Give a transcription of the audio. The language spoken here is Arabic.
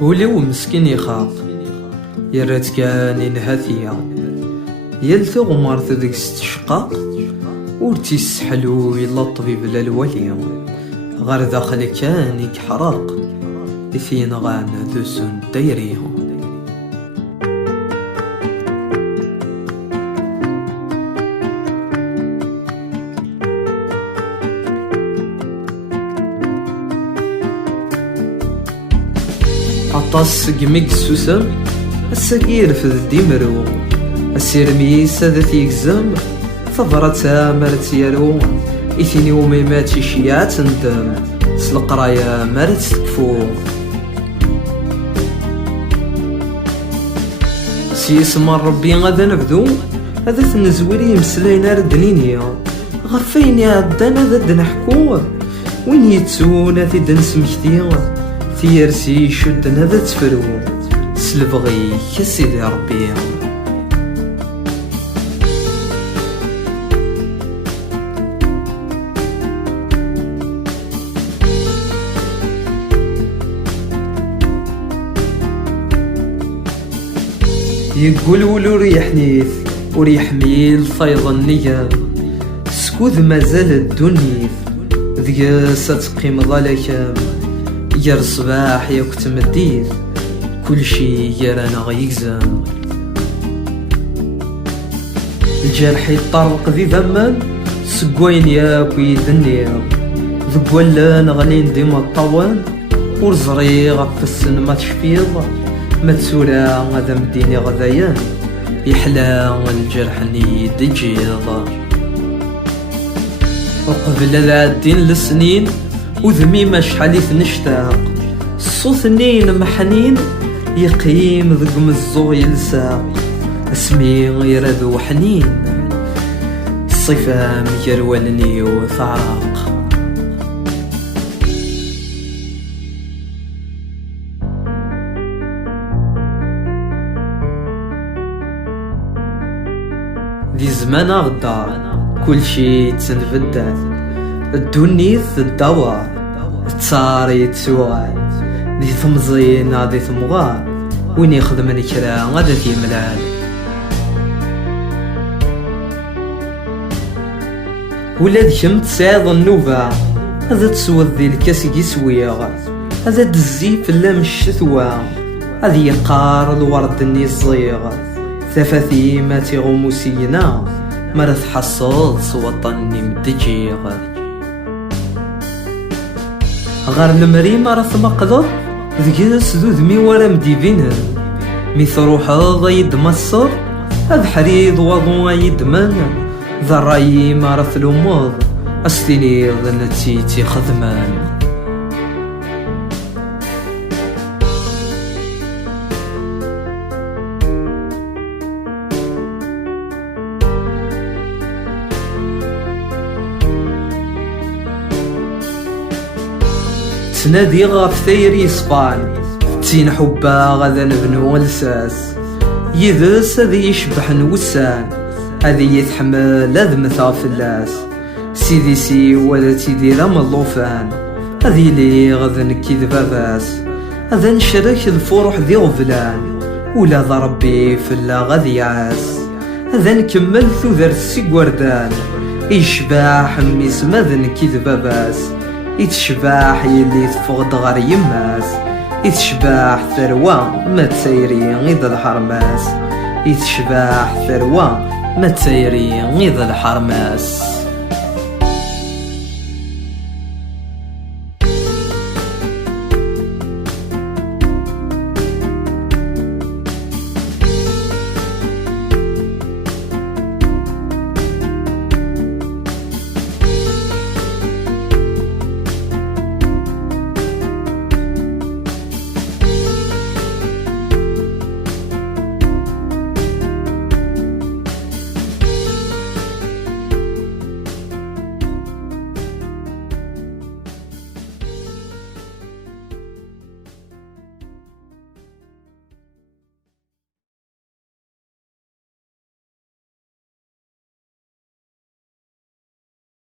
ولو مسكين يخاف يرات كان ينهثيا يلثغ مرت ذيك استشقاق ورتي السحلو يلا الطبيب للولي غير داخل كان يكحراق إثين غان ذوسن دايريهم. عطاس قميق السوسم السكير في الديمرو السيرميس هذا يكزم ثبرتها مرت يارو إثني وميمات شيات ندم سلقرايا مرت تكفو سيسمى ربي غادا نبدو هذا تنزوري مسلاينا ردنينيا غفين عدان هذا نحكو وين يتسون هذا دنسمكتيا تيرسي شدن هذا تفرو سلبغي كسيدي ربي. يقول ولو ريح نيث وريح ميل فيض النيام سكوذ مازال الدنيث ذي ستقيم ظلكام يا الصباح يا كتمديث كل شي يرانا غيكزام الجرح يطرق ذي ذمان سقوين ياكو يدنيا ذقولا نغلين ديما الطوان ورزري غف السن ما تشفيض ما تسورا غدا مديني غذايان يحلى الجرح نيد جيض وقبل العدين لسنين وذميمة شحاليث نشتاق الصوت نين محنين يقيم ذقم الزو يلساق اسمي يرادو حنين الصفام يروالني وثعراق. دي زمان غدار كل شي تنفدل الدنيث الدواء تصاري تسوعي دي ثمزين عادي ثمغار وين يخدم الكرا غدا في ملال ولاد كم تساعد النوبة هذا تسود ذي الكاس يسويغ هذا دزي في اللام الشتوى هذا يقار الورد النيزيغ ثفاثي ما تغموسينا مرة تحصل سوطني مدجيغ غار المري مرة مقدر ذكي سدود مي ورا مديبينن مي تروحض يدمصر هذا حريض وضو يدمن ذا الراي مرة ثلومض استني ظنتي خدمان. تنادي غاف ثيري صفان تين حبا غدا نبنو لساس يذس هذي يشبح نوسان هذي يتحمل هذ فلاس سيدي سي ولا تيدير ملوفان هذي لي غدا نكيد باباس هذا نشرك الفروح ذي غفلان ولا ذا ربي فلا غادي يعاس هذا نكمل ثوذر السي وردان يشبح ميس ماذا نكيد باباس يتشباح يلي تفقد غير يماس يتشباح ثروة ما تسيري غيض الحرماس يتشباح ثروة ما تسيري غيض الحرماس.